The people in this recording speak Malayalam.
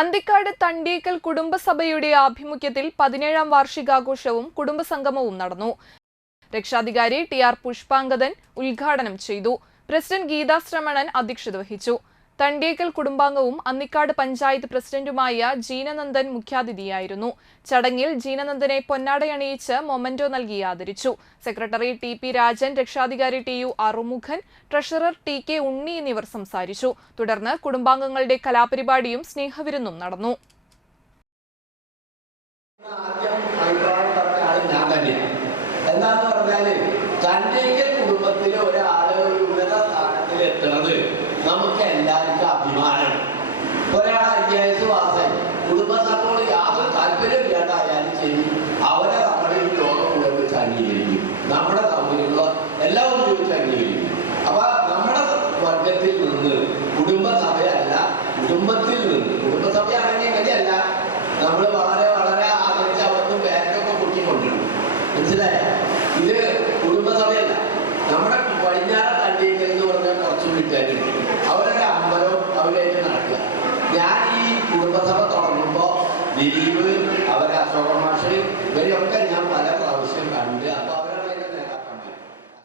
അന്തിക്കാട് തണ്ടീക്കൽ കുടുംബസഭയുടെ ആഭിമുഖ്യത്തിൽ പതിനേഴാം വാർഷികാഘോഷവും കുടുംബസംഗമവും നടന്നു. രക്ഷാധികാരി ടി ആർ പുഷ്പാങ്കദൻ ഉദ്ഘാടനം ചെയ്തു. പ്രസിഡന്റ് ഗീതാ ശ്രമണൻ അധ്യക്ഷത വഹിച്ചു. തണ്ടീക്കൽ കുടുംബാംഗവും അന്നിക്കാട് പഞ്ചായത്ത് പ്രസിഡന്റുമായ ജീനനന്ദൻ മുഖ്യാതിഥിയായിരുന്നു. ചടങ്ങിൽ ജീനനന്ദനെ പൊന്നാടയണിയിച്ച് മൊമന്റോ നൽകി ആദരിച്ചു. സെക്രട്ടറി ടി പി രാജൻ രക്ഷാധികാരി T U Arumughan treasurer T K Unni എന്നിവർ സംസാരിച്ചു. തുടർന്ന് കുടുംബാംഗങ്ങളുടെ കലാപരിപാടിയും സ്നേഹവിരുന്നും നടന്നു. എന്താന്ന് പറഞ്ഞാൽ അഭിമാനമാണ് ഒരാൾ അയ്യായിരത്തി വാസായി കുടുംബസഭയോട് യാതൊരു താല്പര്യമില്ലാണ്ടായാലും ശരി അവരെ നമ്മുടെ ഈ ലോകം മുഴുവൻ വെച്ച് അംഗീകരിക്കും. നമ്മുടെ സൗകര്യങ്ങളോ എല്ലാം ഉപയോഗിച്ച് അംഗീകരിക്കും. അപ്പൊ നമ്മുടെ വർഗത്തിൽ നിന്ന് കുടുംബസഭയല്ല കുടുംബത്തിൽ നിന്ന് കുടുംബസഭയാണെങ്കിൽ എങ്ങനെയല്ല നമ്മൾ വളരെ വളരെ ആദരിച്ച് അവർക്ക് പേരൊക്കെ കുട്ടിക്കൊണ്ടിരുന്നു. മനസ്സിലായ? ഇത് ദിലീപ് അവരെ